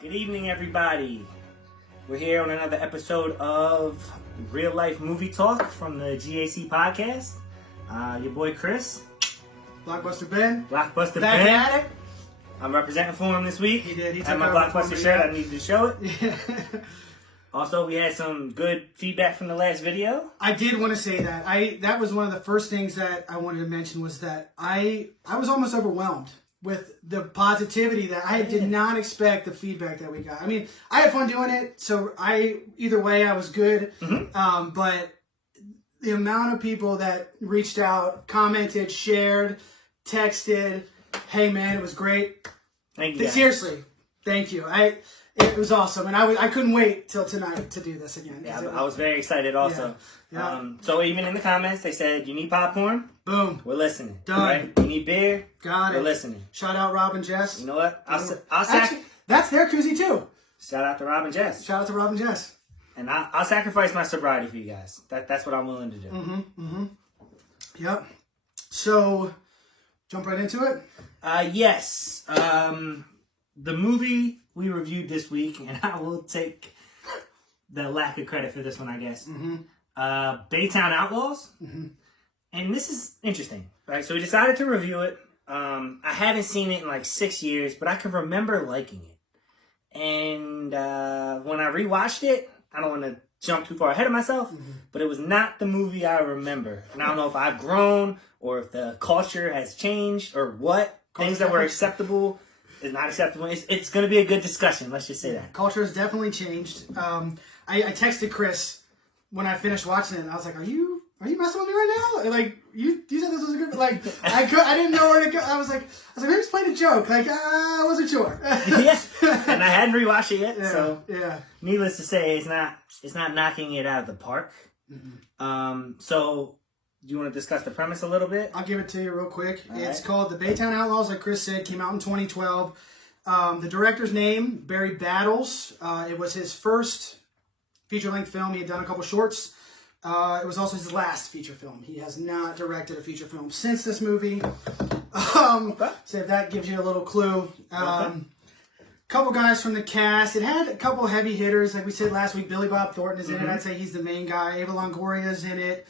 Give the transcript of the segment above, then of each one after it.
Good evening, everybody. We're here on another episode of Real Life Movie Talk from the GAC podcast. Your boy Chris. Blockbuster Ben. Blockbuster Back Ben. at it. I'm representing for him this week. He did. He I had took my over for Blockbuster me, shirt. yeah. I needed to show it. Yeah. Also, we had some good feedback from the last video. I did want to say that. That was one of the first things that I wanted to mention was that I was almost overwhelmed with the positivity that I did not expect the feedback that we got. I mean, I had fun doing it, so either way I was good. Mm-hmm. But the amount of people that reached out, commented, shared, texted, "Hey man, it was great." Thank you, guys. Seriously, thank you. It was awesome, and I couldn't wait till tonight to do this again. Yeah, I was very excited also. Yeah. So even in the comments, they said, you need popcorn? Boom. We're listening. Done. Right? You need beer? Got it. We're listening. Shout out Rob and Jess. You know what? Actually, that's their koozie too. Shout out to Rob and Jess. Shout out to Rob and Jess. And I'll sacrifice my sobriety for you guys. That's what I'm willing to do. Yep. So, jump right into it. Yes. The movie we reviewed this week, and I will take the lack of credit for this one, I guess. Baytown Outlaws. And this is interesting, right? So we decided to review it. I haven't seen it in like 6 years, but I can remember liking it. And when I rewatched it, I don't want to jump too far ahead of myself, but it was not the movie I remember. And I don't know if I've grown or if the culture has changed or what. Things that were acceptable is not acceptable. It's going to be a good discussion. Let's just say that. Culture has definitely changed. I texted Chris when I finished watching it, and I was like, "Are you messing with me right now? Like, you said this was a good, like, I didn't know where to go. I was like, maybe just playing a joke. Like, I wasn't sure." Yeah, and I hadn't rewatched it yet, so yeah. Needless to say, it's not knocking it out of the park. So, do you want to discuss the premise a little bit? I'll give it to you real quick. All It's right. called The Baytown Outlaws, like Chris said, came out in 2012. The director's name, Barry Battles. It was his first feature-length film. He had done a couple shorts. It was also his last feature film. He has not directed a feature film since this movie. So if that gives you a little clue. Couple guys from the cast. It had a couple heavy hitters. Like we said last week, Billy Bob Thornton is in it. I'd say he's the main guy. Ava Longoria is in it.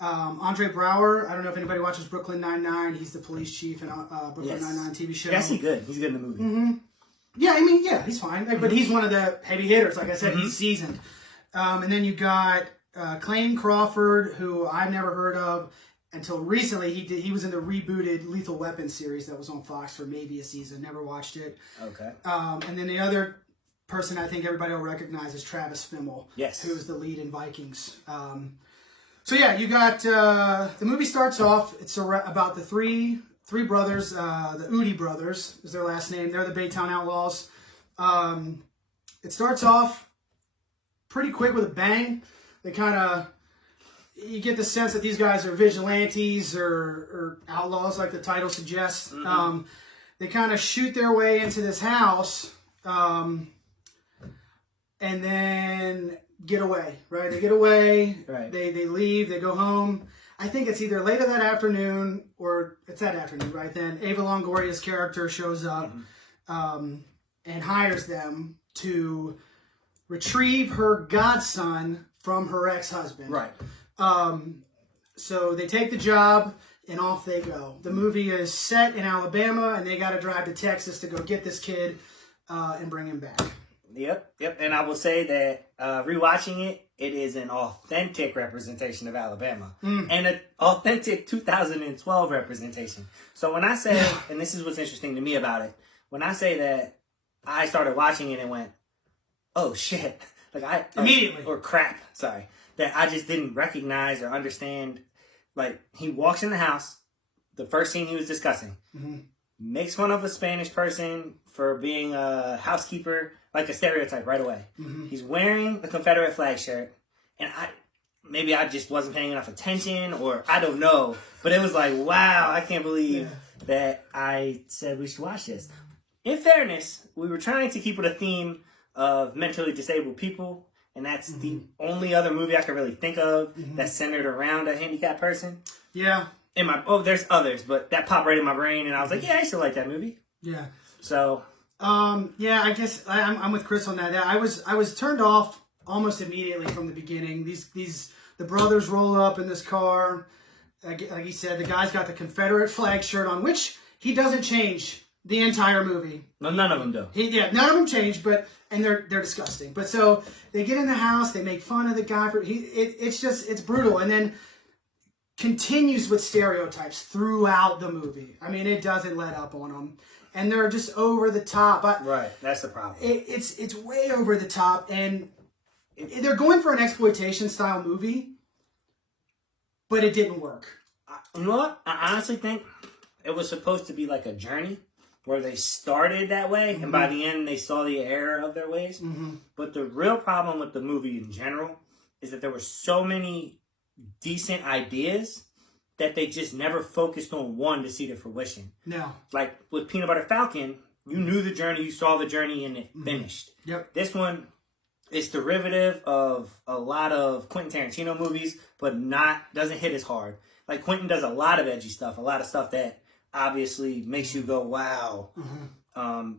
Andre Brower. I don't know if anybody watches Brooklyn Nine-Nine. He's the police chief in Brooklyn Nine-Nine TV show. Yes, he's good. He's good in the movie. Yeah, I mean, yeah, he's fine. Like, but he's one of the heavy hitters. Like I said, he's seasoned. And then you got Clayne Crawford, who I've never heard of until recently. He was in the rebooted Lethal Weapon series that was on Fox for maybe a season. Never watched it. Okay. And then the other person I think everybody will recognize is Travis Fimmel. Yes. Who is the lead in Vikings. So yeah, you got the movie starts off. It's about the three brothers. The Udi brothers is their last name. They're the Baytown Outlaws. It starts off pretty quick with a bang. They you get the sense that these guys are vigilantes or outlaws, like the title suggests. They kind of shoot their way into this house, and then get away. Right? They get away. Right. They leave. They go home. I think it's either later that afternoon or it's that afternoon. Right then, Ava Longoria's character shows up and hires them to retrieve her godson from her ex-husband. Right. So they take the job and off they go. The movie is set in Alabama and they got to drive to Texas to go get this kid and bring him back. Yep. And I will say that rewatching it, it is an authentic representation of Alabama and an authentic 2012 representation. So when I say, and this is what's interesting to me about it, when I say that I started watching it and went, oh shit, Immediately. Or crap, sorry, that I just didn't recognize or understand. Like, he walks in the house, the first scene he was discussing, makes fun of a Spanish person for being a housekeeper, like a stereotype right away. He's wearing a Confederate flag shirt, and maybe I just wasn't paying enough attention, or I don't know, but it was like, wow, I can't believe that I said we should watch this. In fairness, we were trying to keep with a theme of mentally disabled people, and that's the only other movie I could really think of that's centered around a handicapped person. Yeah. There's others, but that popped right in my brain, and I was like, yeah, I used to like that movie. Yeah. So Yeah, I guess I'm with Chris on that. Yeah, I was turned off almost immediately from the beginning. The brothers roll up in this car. Like he said, the guy's got the Confederate flag shirt on, which he doesn't change the entire movie. No, none of them do. None of them change, and they're disgusting. But so they get in the house, they make fun of the guy for it's brutal, and then continues with stereotypes throughout the movie. I mean, it doesn't let up on them, and they're just over the top. Right, that's the problem. It's way over the top, and they're going for an exploitation style movie, but it didn't work. You know what? I honestly think it was supposed to be like a journey where they started that way, and by the end they saw the error of their ways. But the real problem with the movie in general is that there were so many decent ideas that they just never focused on one to see the fruition. No. Like with Peanut Butter Falcon, you knew the journey, you saw the journey, and it finished. Yep. This one is derivative of a lot of Quentin Tarantino movies, but doesn't hit as hard. Like Quentin does a lot of edgy stuff, a lot of stuff that obviously makes you go, wow.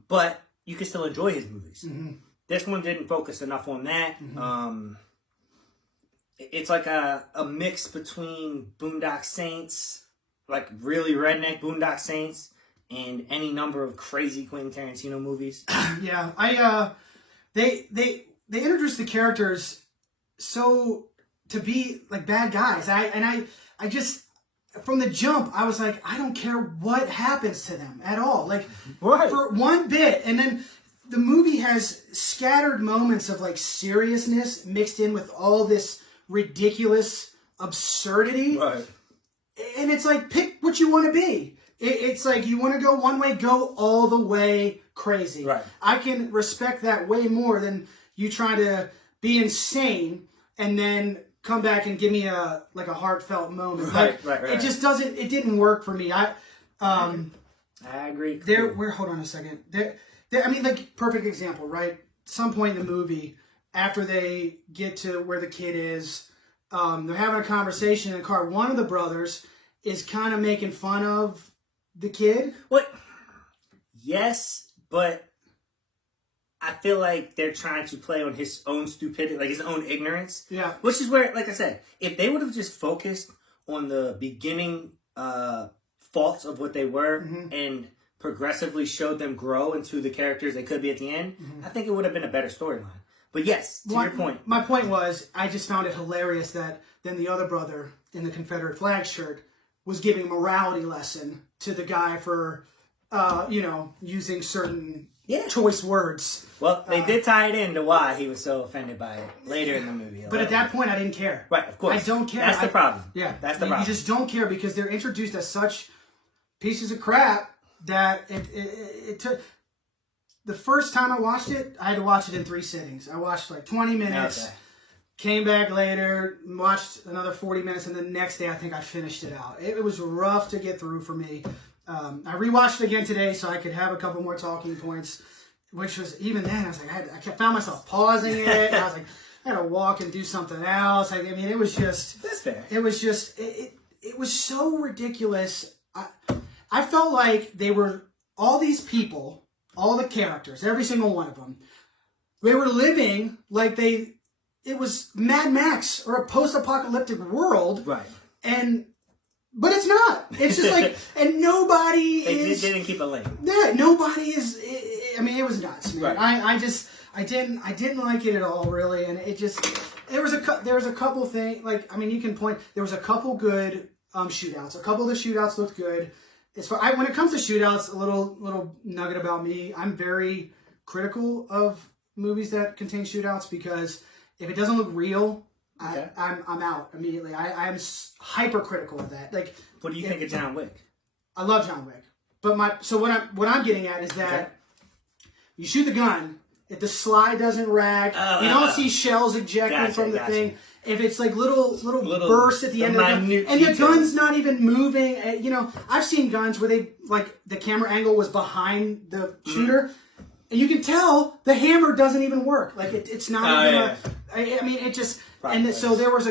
But you can still enjoy his movies. This one didn't focus enough on that. It's like a mix between Boondock Saints, like really redneck Boondock Saints, and any number of crazy Quentin Tarantino movies. Yeah, they introduced the characters to be like bad guys. I just from the jump I was like, I don't care what happens to them at all, like for one bit. And then the movie has scattered moments of like seriousness mixed in with all this ridiculous absurdity, and it's like, pick what you want to be. It's like, you want to go one way, go all the way crazy. I can respect that way more than you try to be insane and then come back and give me a heartfelt moment. It just doesn't. It didn't work for me. I agree. Hold on a second. I mean, like, perfect example, right? Some point in the movie, after they get to where the kid is, they're having a conversation in the car. One of the brothers is kind of making fun of the kid. What? Yes, but I feel like they're trying to play on his own stupidity, like his own ignorance. Yeah. Which is where, like I said, if they would have just focused on the beginning faults of what they were and progressively showed them grow into the characters they could be at the end, I think it would have been a better storyline. But yes, to your point. My point was, I just found it hilarious that then the other brother in the Confederate flag shirt was giving a morality lesson to the guy for, using certain choice words. Well, they did tie it into why he was so offended by it later in the movie. But at that point, I didn't care. Right, of course. I don't care. That's the problem. Yeah. That's the problem. You just don't care because they're introduced as such pieces of crap that it took... The first time I watched it, I had to watch it in 3 sittings. I watched like 20 minutes, came back later, watched another 40 minutes, and the next day I think I finished it out. It was rough to get through for me. I rewatched it again today so I could have a couple more talking points, which was, even then, I was like, I found myself pausing it, and I was like, I had to walk and do something else. I mean, it was just... That's fair. It was just... It was so ridiculous. I felt like they were... All these people... All the characters, every single one of them, they were living like it was Mad Max or a post-apocalyptic world. Right. But it's not. It's just like, and nobody They didn't keep a link. Yeah, nobody is, I mean, it was nuts, man. Right. I didn't like it at all, really, and it just, there was a couple things, like, I mean, you can point, there was a couple good shootouts. A couple of the shootouts looked good. When it comes to shootouts, a little nugget about me, I'm very critical of movies that contain shootouts because if it doesn't look real, I'm out immediately. I'm hyper critical of that. Like, what do you think of John Wick? I love John Wick, but what I'm getting at is that you shoot the gun, if the slide doesn't rag, you don't see shells ejecting from the thing. If it's like little bursts at the end of the gun, and the gun's not even moving, I've seen guns where they, like, the camera angle was behind the shooter, and you can tell the hammer doesn't even work. Like, it's not even. I mean, it just. Probably. And so there was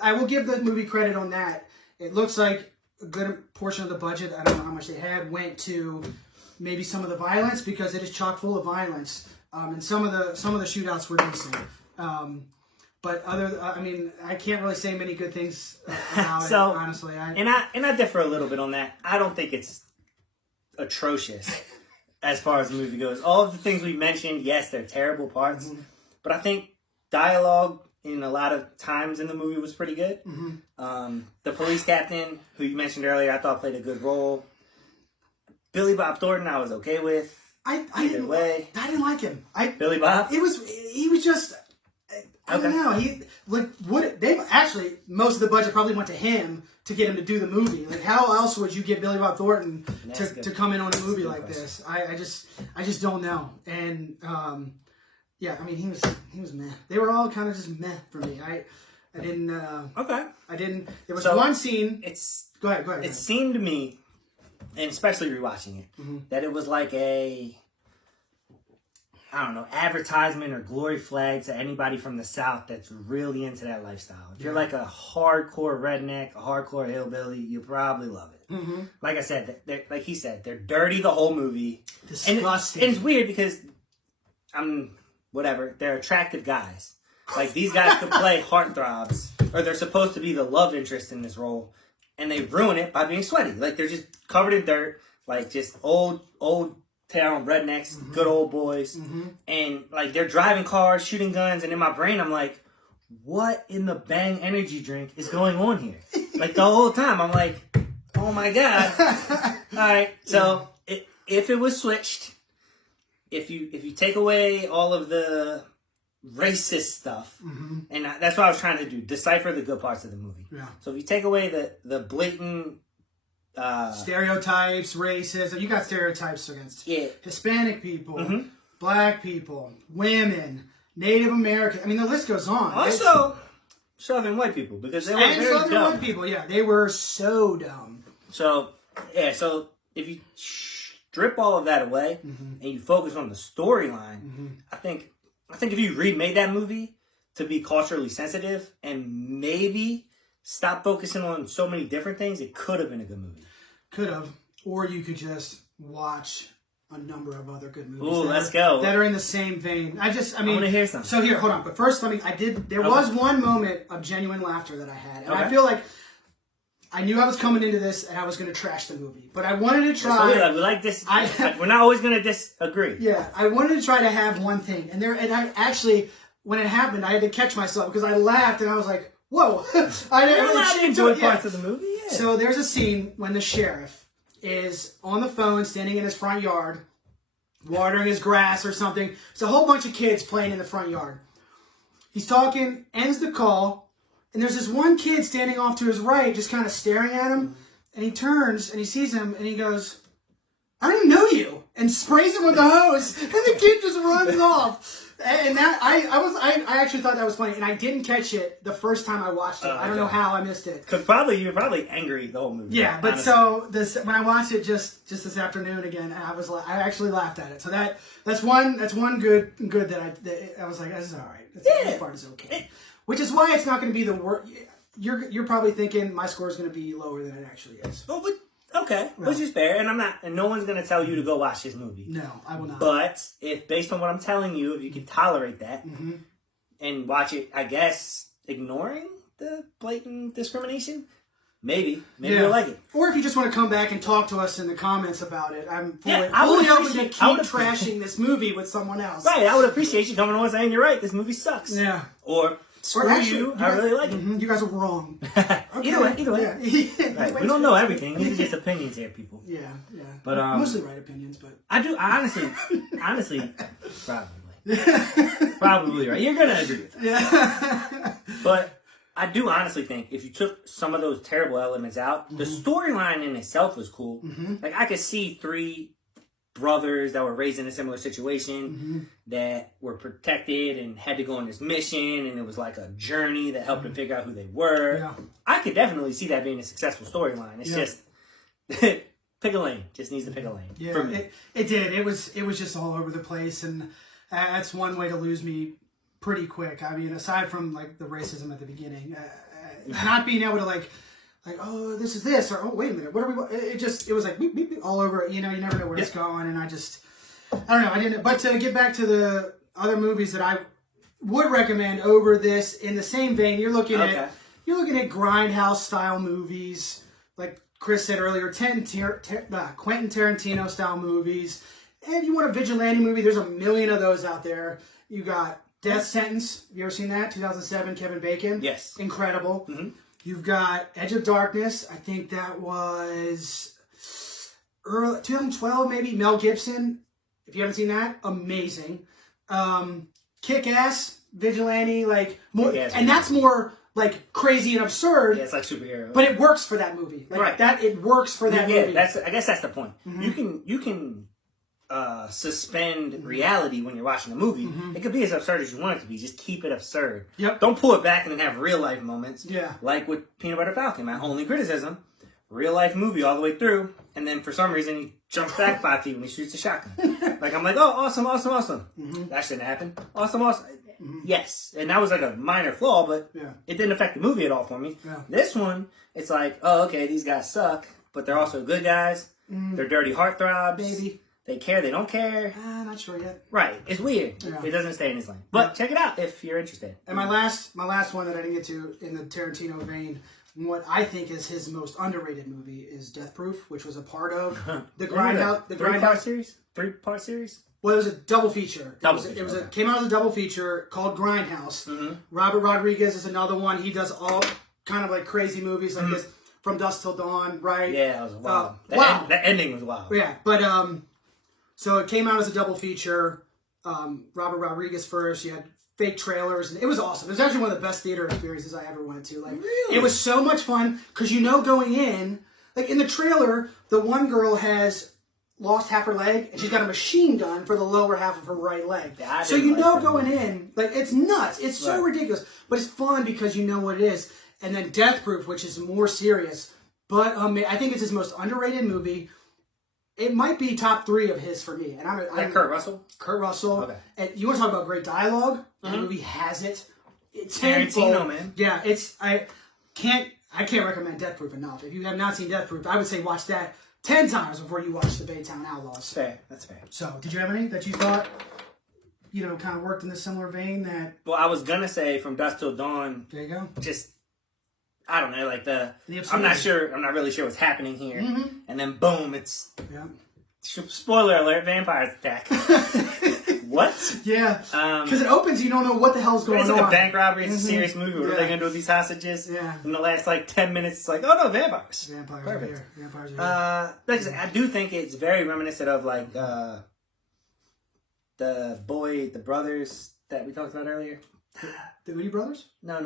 I will give the movie credit on that. It looks like a good portion of the budget, I don't know how much they had, went to maybe some of the violence, because it is chock full of violence, and some of the shootouts were decent. But I can't really say many good things about it, honestly. And I differ a little bit on that. I don't think it's atrocious as far as the movie goes. All of the things we mentioned, yes, they're terrible parts, but I think dialogue in a lot of times in the movie was pretty good. The police captain, who you mentioned earlier, I thought played a good role. Billy Bob Thornton, I was okay with. I didn't like him. Billy Bob? He was just, I don't know. Most of the budget probably went to him to get him to do the movie. Like, how else would you get Billy Bob Thornton to come in on a movie like this? I just don't know. And yeah, I mean, he was meh. They were all kind of just meh for me. I didn't. I didn't. There was one scene. Go ahead. It seemed to me, and especially rewatching it, that it was like I don't know, advertisement or glory flag to anybody from the South that's really into that lifestyle. If you're like a hardcore redneck, a hardcore hillbilly, you probably love it. Like I said, like he said, they're dirty the whole movie. Disgusting. And it's weird because they're attractive guys. Like, these guys could play heartthrobs, or they're supposed to be the love interest in this role, and they ruin it by being sweaty. Like, they're just covered in dirt, like just old town rednecks, good old boys, and like they're driving cars, shooting guns, and in my brain I'm like, what in the Bang energy drink is going on here? Like, the whole time I'm like, oh my god. Alright, so if it was switched, if you take away all of the racist stuff, and that's what I was trying to do, decipher the good parts of the movie. So if you take away the blatant stereotypes, racism. You got stereotypes against Hispanic people, black people, women, Native American. I mean, the list goes on. Also, Southern white people, because they were very Southern dumb. white people, they were so dumb. So if you strip all of that away and you focus on the storyline, I think if you remade that movie to be culturally sensitive and maybe stop focusing on so many different things, it could have been a good movie. Could have. Or you could just watch a number of other good movies. Ooh, let's go. That are in the same vein. I want to hear something. So here, hold on. But first, there was one moment of genuine laughter that I had. And I feel like I knew I was coming into this and I was going to trash the movie. But I wanted to try. We like this. We're not always going to disagree. Yeah. I wanted to try to have one thing. And I actually, when it happened, I had to catch myself because I laughed and I was like, whoa. I didn't really enjoy parts of the movie. Yeah. So there's a scene when the sheriff is on the phone, standing in his front yard, watering his grass or something. There's a whole bunch of kids playing in the front yard. He's talking, ends the call, and there's this one kid standing off to his right, just kind of staring at him. And he turns and he sees him and he goes, "I don't even know you," and sprays him with the hose. And the kid just runs off. And that I actually thought that was funny, and I didn't catch it the first time I watched it. I don't know how I missed it. Because you were probably angry the whole movie. Yeah, but honestly. So when I watched it just this afternoon again, I actually laughed at it. So that's one good that I was like, this is all right. This part is okay. Which is why it's not going to be the worst. You're probably thinking my score is going to be lower than it actually is. Oh, but. Okay, which is fair, and no one's gonna tell you to go watch this movie. No, I will not. But if, based on what I'm telling you, if you can tolerate that and watch it, I guess ignoring the blatant discrimination, maybe you'll like it. Or if you just want to come back and talk to us in the comments about it, I'm fully open to keep trashing this movie with someone else. Right, I would appreciate you coming on and saying you're right. This movie sucks. Yeah. Or screw you, I really like it. You guys are wrong. Either way. Yeah. Right. We don't know everything. These are just opinions here, people. Yeah. But mostly right opinions, but I honestly, probably right. You're gonna agree with that. Yeah. But I do honestly think if you took some of those terrible elements out, the storyline in itself was cool. Like, I could see 3 brothers that were raised in a similar situation that were protected and had to go on this mission, and it was like a journey that helped them figure out who they were. Yeah. I could definitely see that being a successful storyline. It's just pick a lane. Just needs to pick a lane. Yeah, for me. It did. It was just all over the place, and that's one way to lose me pretty quick. I mean, aside from like the racism at the beginning, not being able to like like, oh, this is this, or oh, wait a minute, what are we? It was like beep, beep, beep, all over. You know, you never know where it's going, and I don't know. I didn't. But to get back to the other movies that I would recommend over this in the same vein, you're looking at grindhouse style movies, like Chris said earlier, Quentin Tarantino style movies. And if you want a vigilante movie, there's a million of those out there. You got Death Sentence. Have you ever seen that? 2007, Kevin Bacon. Yes. Incredible. Mm-hmm. You've got Edge of Darkness. I think that was early 2012, maybe. Mel Gibson. If you haven't seen that, amazing. Kick-Ass, vigilante, like more, and that's more like crazy and absurd. Yeah, it's like superhero, but it works for that movie. Like right. That it works for that movie. Yeah, I guess that's the point. Mm-hmm. You can suspend reality when you're watching a movie. Mm-hmm. It could be as absurd as you want it to be. Just keep it absurd. Yep. Don't pull it back and then have real life moments. Yeah. Like with Peanut Butter Falcon. My only criticism: real life movie all the way through, and then for some reason he jumps back 5 feet when he shoots a shotgun. Like I'm like, oh, awesome. Mm-hmm. That shouldn't happen. Awesome. Mm-hmm. Yes, and that was like a minor flaw, but it didn't affect the movie at all for me. Yeah. This one, it's like, oh, okay, these guys suck, but they're also good guys. They're dirty heartthrobs. Maybe. They care, they don't care. Not sure yet. Right. It's weird. Yeah. It doesn't stay in his lane. But check it out if you're interested. And my last one that I didn't get to in the Tarantino vein, what I think is his most underrated movie is Death Proof, which was a part of the Grindhouse. The Grindhouse series? 3-part series? Well, it was a double feature. It came out as a double feature called Grindhouse. Mm-hmm. Robert Rodriguez is another one. He does all kind of like crazy movies like this, From Dusk Till Dawn, right? Yeah, it was wild. That ending was wild. Yeah, but so it came out as a double feature. Robert Rodriguez first. You had fake trailers, and it was awesome. It was actually one of the best theater experiences I ever went to. Like, really? It was so much fun because going in, like in the trailer, the one girl has lost half her leg, and she's got a machine gun for the lower half of her right leg. Yeah, so going in, like it's nuts. It's so ridiculous, but it's fun because you know what it is. And then Death Proof, which is more serious, but I think it's his most underrated movie. It might be top 3 of his for me. And I'm Kurt Russell. Kurt Russell. Okay. And you want to talk about great dialogue? Mm-hmm. The movie has it. It's Tarantino, man. Yeah, I can't recommend Death Proof enough. If you have not seen Death Proof, I would say watch that 10 times before you watch the Baytown Outlaws. Fair. That's fair. So, did you have any that you thought, kind of worked in a similar vein that... Well, I was going to say From Dusk Till Dawn. There you go. Just, I don't know, like I'm not really sure what's happening here. Mm-hmm. And then boom, it's... Yeah. Spoiler alert, vampires attack. What? Yeah. Because it opens, you don't know what the hell's going on. It's like a bank robbery. It's a serious movie. What are they going to do with these hostages? Yeah. In the last 10 minutes, it's like, oh no, vampires. Vampires are here. Vampires are here. I do think it's very reminiscent of the brothers that we talked about earlier. The Moody Brothers? No.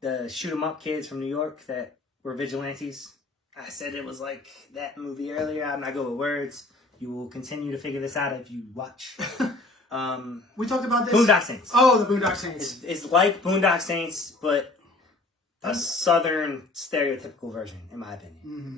The shoot 'em up kids from New York that were vigilantes. I said it was like that movie earlier. I'm not good with words. You will continue to figure this out if you watch. We talked about this. Boondock Saints. Oh, the Boondock Saints. It's like Boondock Saints, but a southern stereotypical version, in my opinion. Mm-hmm.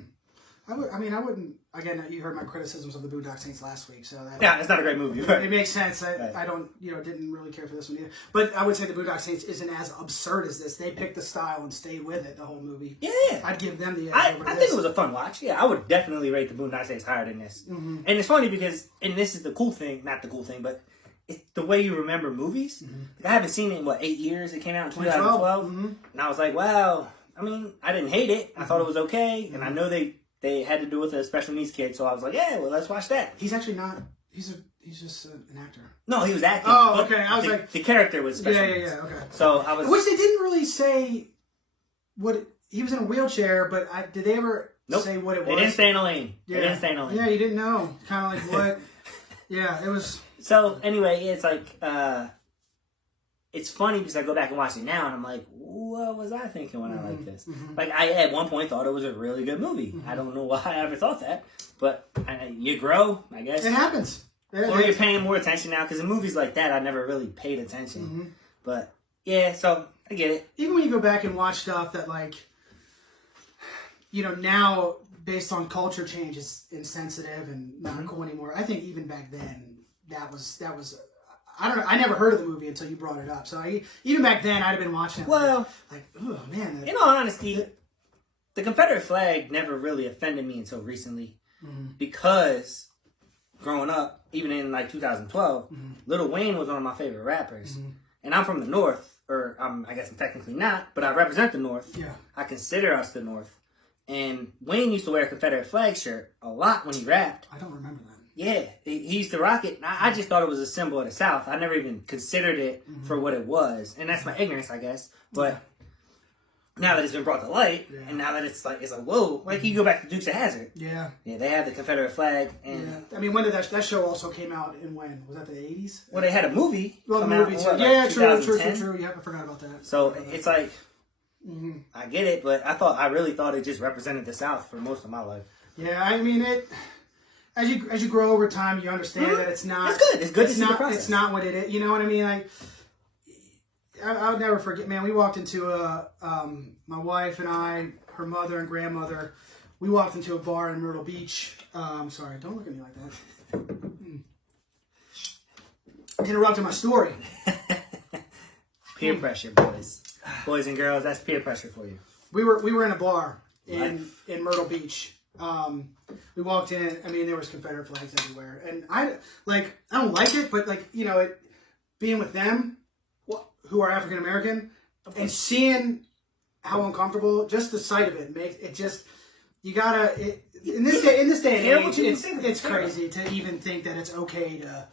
I wouldn't. Again, you heard my criticisms of the Boondock Saints last week, so it's not a great movie. Right? It makes sense. I don't, didn't really care for this one either. But I would say the Boondock Saints isn't as absurd as this. They picked the style and stayed with it the whole movie. Yeah, I'd give them the edge over I this. think it was a fun watch. Yeah, I would definitely rate the Boondock Saints higher than this. Mm-hmm. And it's funny because, and this is the cool thing, not the cool thing, but it's the way you remember movies. Mm-hmm. Like, I haven't seen it in 8 years. It came out in 2012, mm-hmm. And I was like, wow. I mean, I didn't hate it. I thought it was okay, and I know they had to do with a special needs kid, so I was like, yeah, well, let's watch that. He's actually not. He's just an actor. No, he was acting. Oh, okay. I was like, the character was special needs. Yeah. Okay. So I was. Which they didn't really say what he was in a wheelchair, but did they ever say what it was? They didn't stay in a lane. Yeah. They didn't stay in a lane. Yeah, you didn't know. Kind of like what? Yeah, it was. So anyway, it's like it's funny because I go back and watch it now, and I'm like, what was I thinking when I liked this? Mm-hmm. Like, I at one point thought it was a really good movie. Mm-hmm. I don't know why I ever thought that, but you grow, I guess. It happens. Or you're paying more attention now, because in movies like that, I never really paid attention. Mm-hmm. But yeah, so I get it. Even when you go back and watch stuff that, now based on culture change is insensitive and not cool anymore. I think even back then that was. I don't know. I never heard of the movie until you brought it up. So even back then, I'd have been watching it. Well, oh man. In all honesty, the Confederate flag never really offended me until recently because growing up, even in like 2012, Lil Wayne was one of my favorite rappers. And I'm from the North, or I guess I'm technically not, but I represent the North. Yeah. I consider us the North. And Wayne used to wear a Confederate flag shirt a lot when he rapped. I don't remember that. Yeah, he used to rock it. I just thought it was a symbol of the South. I never even considered it for what it was. And that's my ignorance, I guess. But now that it's been brought to light, and now that it's like whoa, like you go back to Dukes of Hazzard. Yeah. Yeah, they had the Confederate flag. And I mean, when did that show also came out in when? Was that the 80s? Well, they had a movie. Well, the come movie out, too. what, Yeah, like true. Yeah, I forgot about that. So it's like, I get it, but I really thought it just represented the South for most of my life. Yeah, I mean it. As you grow over time, you understand that it's not. It's good. It's good to see the not. process. It's not what it is. You know what I mean? I'll never forget. Man, we walked into my wife and I, her mother and grandmother. We walked into a bar in Myrtle Beach. Sorry, don't look at me like that. Interrupting my story. Peer pressure, boys and girls. That's peer pressure for you. We were in a bar in Myrtle Beach. We walked in. I mean, there was Confederate flags everywhere, and I don't like it, but being with them, who are African American, and seeing how uncomfortable just the sight of it makes it. Just you gotta in this day and age, it's crazy to even think that it's okay to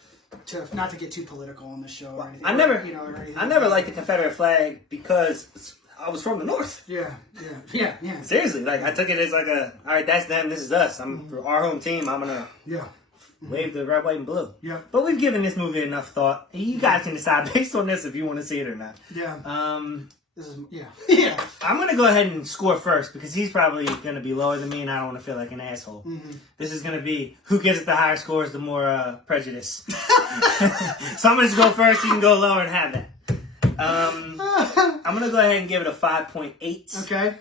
not to get too political on the show or anything. I never liked the Confederate flag because I was from the North. Yeah. Seriously, I took it as all right, that's them, this is us. I'm for our home team. I'm gonna wave the red, white, and blue. Yeah. But we've given this movie enough thought. You guys can decide based on this if you want to see it or not. Yeah. Yeah. I'm gonna go ahead and score first because he's probably gonna be lower than me, and I don't want to feel like an asshole. This is gonna be who gives it the higher scores, the more prejudice. So I'm gonna just go first. You can go lower and have that. I'm gonna go ahead and give it a 5.8. Okay.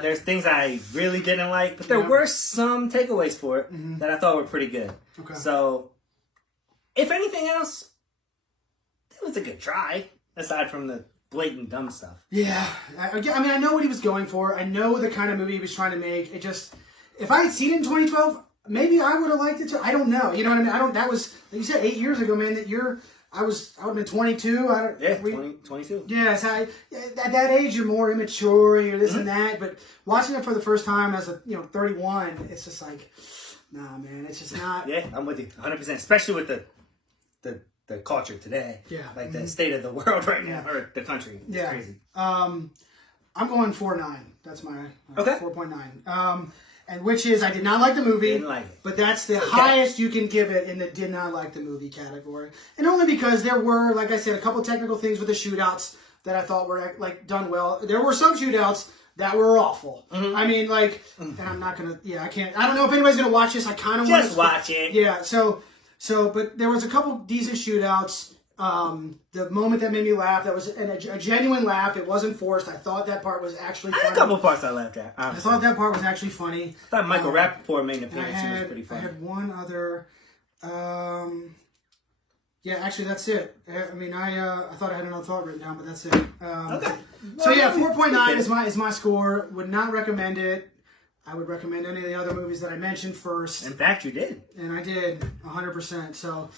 There's things I really didn't like, but there were some takeaways for it that I thought were pretty good. Okay. So, if anything else, it was a good try, aside from the blatant dumb stuff. Yeah. I mean, I know what he was going for. I know the kind of movie he was trying to make. It just, if I had seen it in 2012, maybe I would have liked it too. I don't know. You know what I mean? That was, like you said, 8 years ago, man, I would have been 22. 22. Yeah, so at that age, you're more immature, you're this and that. But watching it for the first time as 31, it's just like, nah, man, it's just not. Yeah, I'm with you 100%, especially with the culture today. Yeah. Like the state of the world right now, or the country. It's crazy. I'm going 4.9. That's my 4.9. And which is, I did not like the movie, Didn't like it. but that's the highest you can give it in the did not like the movie category. And only because there were, like I said, a couple technical things with the shootouts that I thought were done well. There were some shootouts that were awful. I mean, and I'm not going to, I can't, I don't know if anybody's going to watch this. I kind of want to. Just watch it. Yeah, so, but there was a couple decent shootouts. The moment that made me laugh, that was a genuine laugh. It wasn't forced. I thought that part was actually funny. I had a couple parts I laughed at. Honestly. I thought that part was actually funny. I thought Michael Rappaport made an appearance. He was pretty I funny. had one other. Actually, that's it. I mean, I thought I had another thought written down, but that's it. Okay. So yeah, 4.9 is my score. Would not recommend it. I would recommend any of the other movies that I mentioned first. In fact, you did. And I did 100%. So.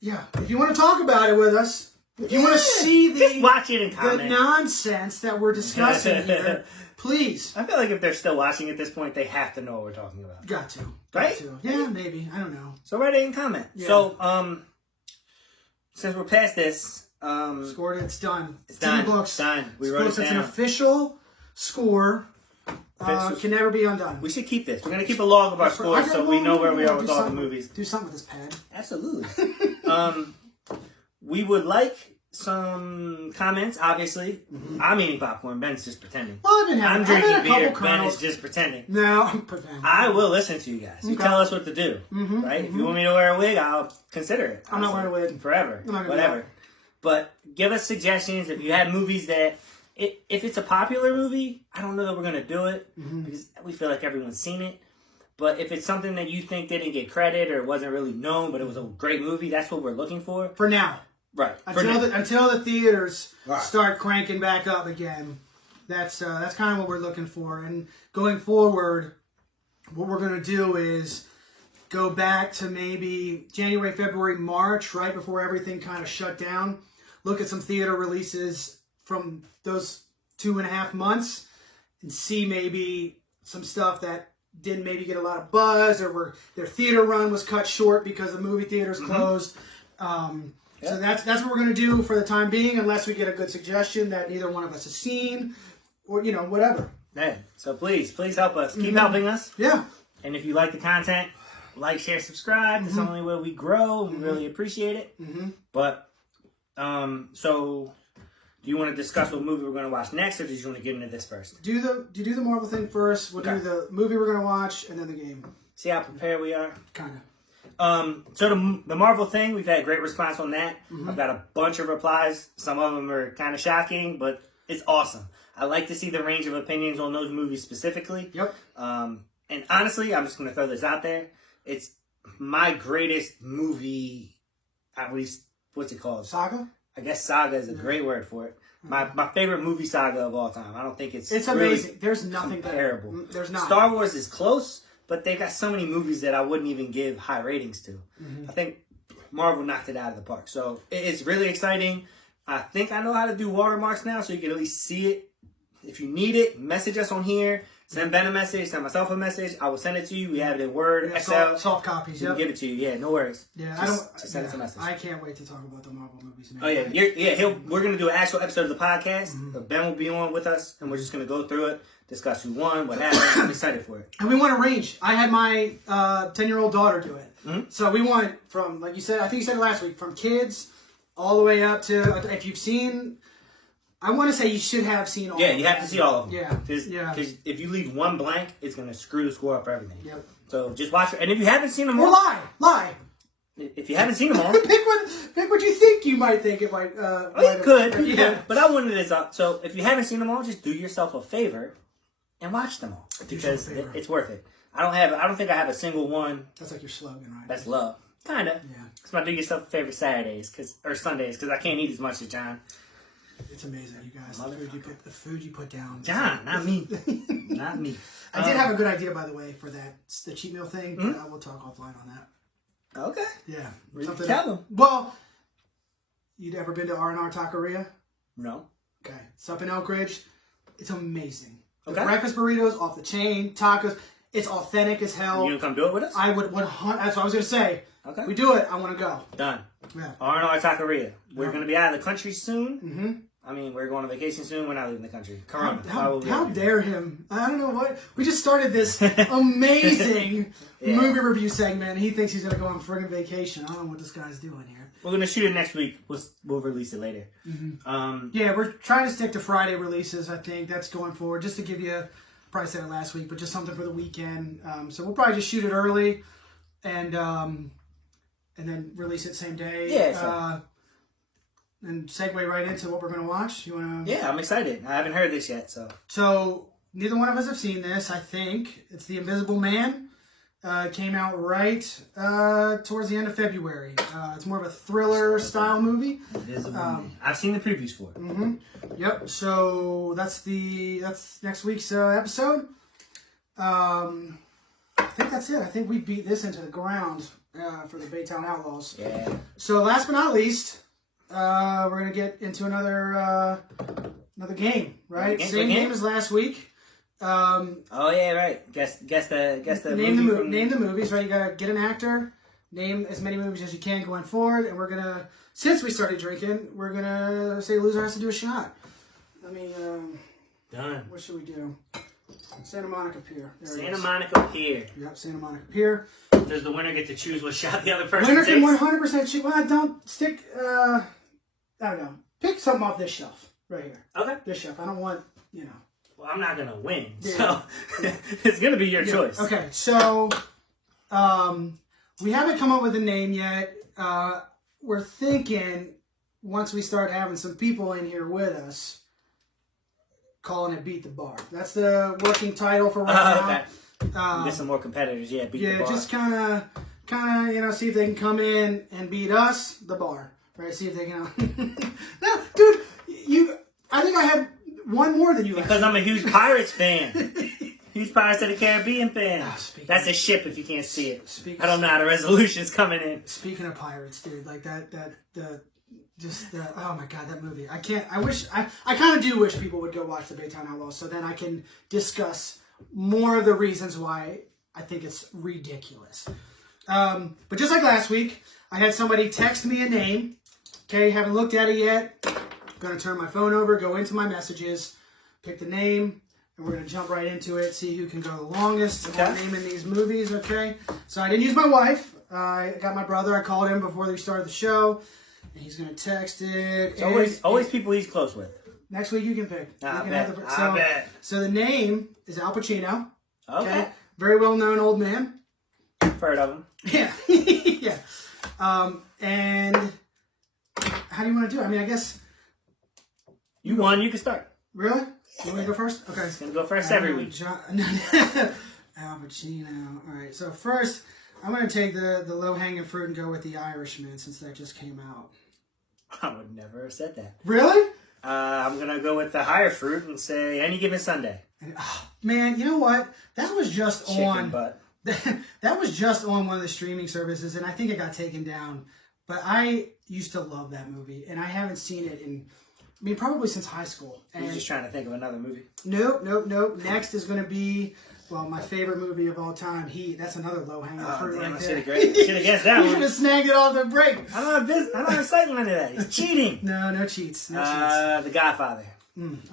Yeah, if you want to talk about it with us, if you want to see just watch it and comment. the nonsense that we're discussing here, please. I feel like if they're still watching at this point, they have to know what we're talking about. Got to. Right? Yeah, maybe. I don't know. So write it in comment. Yeah. So, since we're past this, scored it. It's done. It's done. Books. It's done. We wrote it down. It's an official score. Can never be undone. We should keep this. We're going to keep a log of our scores so we know where we are with all the movies. Do something with this pad. Absolutely. We would like some comments, obviously. I'm eating popcorn. Ben's just pretending. Well, I'm drinking beer. Ben is just pretending. No, I'm pretending. I will listen to you guys. You tell us what to do. Right? If you want me to wear a wig, I'll consider it. I'm not wearing a wig. Forever. Whatever. But give us suggestions. If you have movies that... If it's a popular movie, I don't know that we're going to do it because we feel like everyone's seen it. But if it's something that you think didn't get credit or wasn't really known, but it was a great movie, that's what we're looking for. For now. Right. Until the theaters start cranking back up again. That's kind of what we're looking for. And going forward, what we're going to do is go back to maybe January, February, March, right before everything kind of shut down. Look at some theater releases from those 2.5 months and see maybe some stuff that didn't maybe get a lot of buzz, or where their theater run was cut short because the movie theaters closed. So that's what we're going to do for the time being, unless we get a good suggestion that neither one of us has seen, or, you know, whatever. Yeah. So please help us. Keep helping us. Yeah. And if you like the content, like, share, subscribe. It's the only way we grow. We really appreciate it. But, so, do you want to discuss what movie we're going to watch next, or do you want to get into this first? Do the Marvel thing first. We'll do the movie we're going to watch, and then the game. See how prepared we are? Kind of. So the Marvel thing, we've had great response on that. I've got a bunch of replies. Some of them are kind of shocking, but it's awesome. I like to see the range of opinions on those movies specifically. Yep. And honestly, I'm just going to throw this out there. It's my greatest movie, at least, what's it called? Saga? I guess saga is a great word for it. My favorite movie saga of all time. I don't think it's really amazing. There's nothing comparable. There's not. Star Wars is close, but they've got so many movies that I wouldn't even give high ratings to. I think Marvel knocked it out of the park. So it's really exciting. I think I know how to do watermarks now, so you can at least see it. If you need it, message us on here. Send Ben a message, send myself a message. I will send it to you. We have it in Word, Excel. Soft copies, We can give it to you. Yeah, no worries. Yeah, just send us a message. I can't wait to talk about the Marvel movies. Man. Oh, yeah. We're going to do an actual episode of the podcast. Ben will be on with us, and we're just going to go through it, discuss who won, what happened. I'm excited for it. And we want a range. I had my 10-year-old daughter do it. So we want from, like you said, I think you said last week, from kids all the way up to, if you've seen... I want to say you should have seen all of them. Yeah, you have to see all of them. Yeah. Because if you leave one blank, it's going to screw the score up for everything. Yep. So just watch it. And if you haven't seen them all... Or lie. If you haven't seen them all... pick what you think you might think it might... you could. But I wanted this up. So if you haven't seen them all, just do yourself a favor and watch them all. Because it's worth it. I don't think I have a single one. That's like your slogan, right? That's love. Kind of. Yeah. It's about do yourself a favor Saturdays or Sundays, because I can't eat as much as John. It's amazing, you guys. The food you put down. John, not me. Not me. I did have a good idea, by the way, for the cheat meal thing, but I will talk offline on that. Okay. Yeah. Tell them. Well, you'd ever been to R&R Taqueria? No. Okay. It's up in Elk Ridge. It's amazing. The Okay. breakfast burritos, off the chain, tacos. It's authentic as hell. You gonna come do it with us? I would 100. That's what I was gonna say. Okay. We do it. I want to go. Done. Yeah. R&R Taqueria. We're Yeah. gonna be out of the country soon. I mean, we're going on vacation soon. We're not leaving the country. Corona. How dare him? I don't know what. We just started this amazing movie review segment. He thinks he's going to go on friggin' vacation. I don't know what this guy's doing here. We're going to shoot it next week. We'll release it later. Yeah, we're trying to stick to Friday releases, I think. That's going forward. Just to give you, probably said it last week, but just something for the weekend. So we'll probably just shoot it early and then release it same day. Yeah, and segue right into what we're going to watch. You want to? Yeah, I'm excited. I haven't heard this yet, so. So neither one of us have seen this. I think it's The Invisible Man. It came out right towards the end of February. It's more of a thriller style movie. Invisible Man. I've seen the previews for it. Yep. So that's next week's episode. I think that's it. I think we beat this into the ground for the Baytown Outlaws. Yeah. So last but not least. We're gonna get into another game, right? Same game as last week. Oh yeah, right. Guess the name the movies, right? You gotta get an actor, name as many movies as you can going forward, and we're gonna, since we started drinking, we're gonna say the loser has to do a shot. I mean, done. What should we do? Santa Monica Pier. Santa Monica Pier. Yep, Santa Monica Pier. Does the winner get to choose what shot the other person Winner takes? can 100% shoot. Well, don't stick. I don't know. Pick something off this shelf right here. Okay. This shelf. I don't want, you know. Well, I'm not gonna win, so it's gonna be your choice. Okay, so we haven't come up with a name yet. We're thinking once we start having some people in here with us, calling it Beat the Bar. That's the working title for right now. Get some more competitors, Beat the Bar. Just kind of, see if they can come in and beat us, the bar, right? See if they can. No, dude, I think I had one more than you. Because I'm a huge Pirates fan. Huge Pirates of the Caribbean fan. That's a ship if you can't see it. I don't know how the resolution's coming in. Speaking of pirates, dude, like oh my god, that movie. I kind of do wish people would go watch the Baytown Outlaws so then I can discuss more of the reasons why I think it's ridiculous. But just like last week, I had somebody text me a name. Okay, haven't looked at it yet. Gonna turn my phone over, go into my messages, pick the name, and we're gonna jump right into it, see who can go the longest on naming these movies, okay? So I didn't use my wife. I got my brother. I called him before they started the show, and he's gonna text it. It's always people he's close with. Next week you can pick. I bet. So the name is Al Pacino. Okay. Very well known old man. Heard of him. Yeah. Yeah. And how do you want to do it? I mean, I guess you won. You can start. Really? You want to go first? Okay. It's gonna go first every week. Al Pacino. All right. So first, I'm gonna take the low hanging fruit and go with The Irishman since that just came out. I would never have said that. Really? I'm gonna go with the higher fruit and say Any Given Sunday. Man, you know what? That was just Chicken butt. That was just on one of the streaming services, and I think it got taken down. But I used to love that movie, and I haven't seen it in, probably since high school. And You're just trying to think of another movie. Nope. Next is going to be, my favorite movie of all time, Heat. That's another low-hanging fruit right there. Should have guessed that one. You should have snagged it off the break. I don't have sight line of that. It's cheating. No cheats. The Godfather.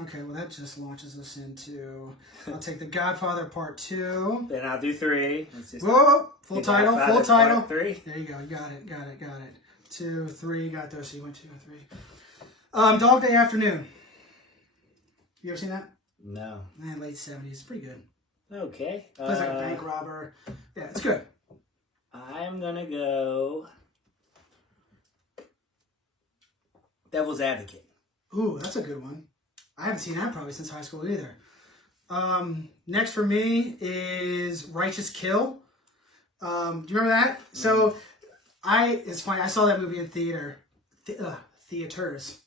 Okay, well that just launches us into. I'll take The Godfather Part 2. Then I'll do 3. Whoa! Full title. Part 3. There you go. You got it. 2, 3. Got those. So you went 2 and 3. Dog Day Afternoon. You ever seen that? No. Late 70s. It's pretty good. Okay. Plays like a bank robber. Yeah, it's good. I'm gonna go Devil's Advocate. Ooh, that's a good one. I haven't seen that probably since high school either. Next for me is Righteous Kill. Do you remember that? So, it's funny. I saw that movie in theater. Theaters.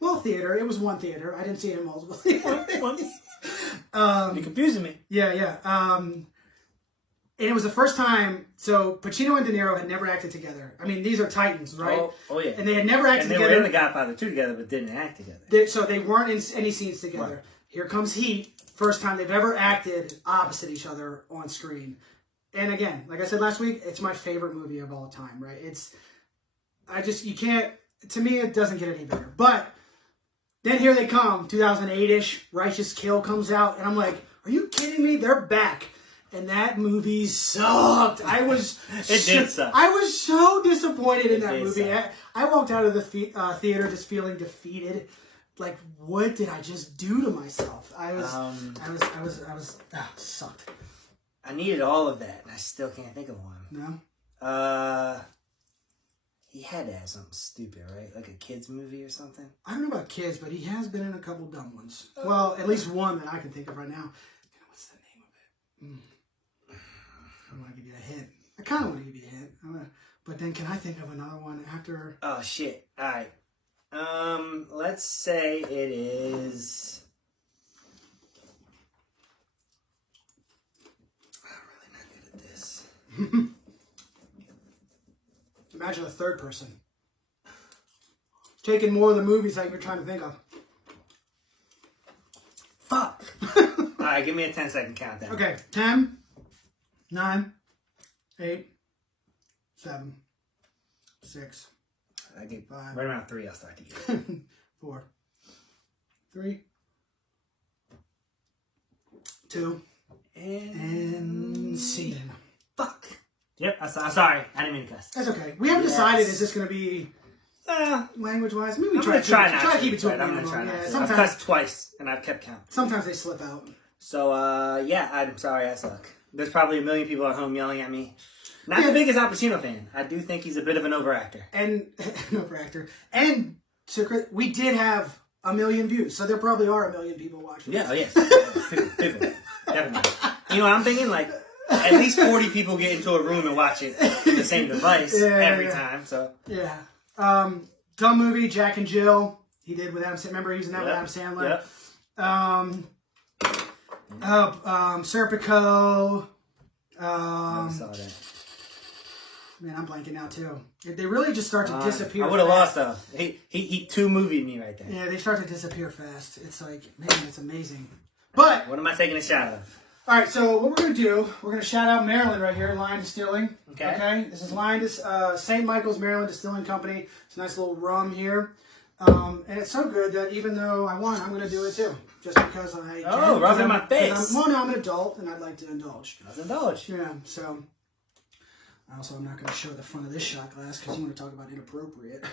Well, theater. It was one theater. I didn't see it in multiple theaters. You're confusing me. Yeah. And it was the first time. So Pacino and De Niro had never acted together. These are titans, right? Oh yeah. And they had never acted together. And they were in The Godfather 2 together, but didn't act together. So they weren't in any scenes together. Right. Here comes Heat. First time they've ever acted opposite each other on screen. And again, like I said last week, it's my favorite movie of all time, right? To me, it doesn't get any better. But then here they come, 2008-ish, Righteous Kill comes out, and I'm like, are you kidding me? They're back. And that movie sucked. It did suck. I was so disappointed in that movie. I walked out of the theater just feeling defeated. Like, what did I just do to myself? Sucked. I needed all of that, and I still can't think of one. No? He had to have something stupid, right? Like a kid's movie or something? I don't know about kids, but he has been in a couple dumb ones. Well, at least one that I can think of right now. What's the name of it? I want to give you a hint. I kind of want to give you a hint. But then can I think of another one after? Oh, shit. All right. Let's say it is... I'm really not good at this. Imagine a third person. Taking more of the movies that you're trying to think of. Fuck. All right, give me a 10-second countdown. Okay, 10, 9, 8, 7, 6, I get 5. Right around 3, I'll start to get it. 4, 3, 2, and scene. Fuck. Yep, sorry. I didn't mean to cuss. That's okay. We haven't decided, is this going to be language-wise? Maybe I'm going to try to keep it to a minimum. I'm going to try not to. I've cussed twice, and I've kept count. Sometimes they slip out. So, I'm sorry I suck. There's probably a million people at home yelling at me. Not the biggest Al Pacino fan. I do think he's a bit of an overactor. And so we did have 1 million views, so there probably are 1 million people watching. Yeah, yes. People. Definitely. You know what I'm thinking? Like, at least 40 people get into a room and watch it with the same device every time. So yeah. Dumb movie, Jack and Jill. He did with Adam Sandler. Remember he was in that with Adam Sandler. Serpico. Never saw that. Man, I'm blanking out too. They really just start to disappear. I would have lost though. He two movied me right there. Yeah, they start to disappear fast. It's like, man, it's amazing. But what am I taking a shot of? All right, so what we're going to do, we're going to shout out Maryland right here, Lion Distilling. Okay. This is Lion, St. Michael's Maryland Distilling Company. It's a nice little rum here. And it's so good that even though I won, I'm going to do it too. Just because I can. Oh, rub it in my face. Well, no, I'm an adult and I'd like to indulge. Let's indulge. Yeah, so. Also, I'm not going to show the front of this shot glass because you want to talk about inappropriate.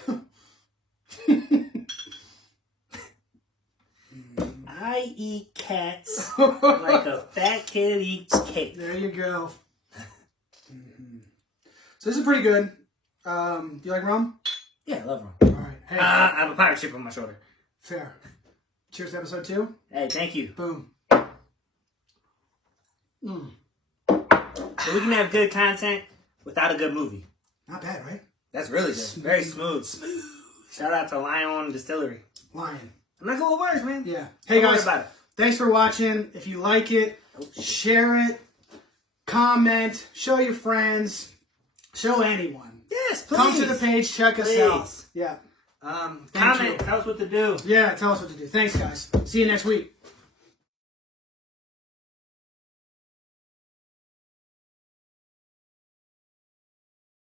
I eat cats like a fat kid eats cake. There you go. So this is pretty good. Do you like rum? Yeah, I love rum. All right. Hey. I have a pirate ship on my shoulder. Fair. Cheers to episode 2. Hey, thank you. Boom. So we can have good content without a good movie. Not bad, right? That's really good. Very smooth. Shout out to Lion Distillery. Lion. I'm not good with words, man. Yeah. Hey, Don't guys. worry about it. Thanks for watching. If you like it, share it, comment, show your friends, show anyone. Yes, please. Come to the page, check us out. Yeah. Comment, tell us what to do. Yeah, tell us what to do. Thanks, guys. See you next week.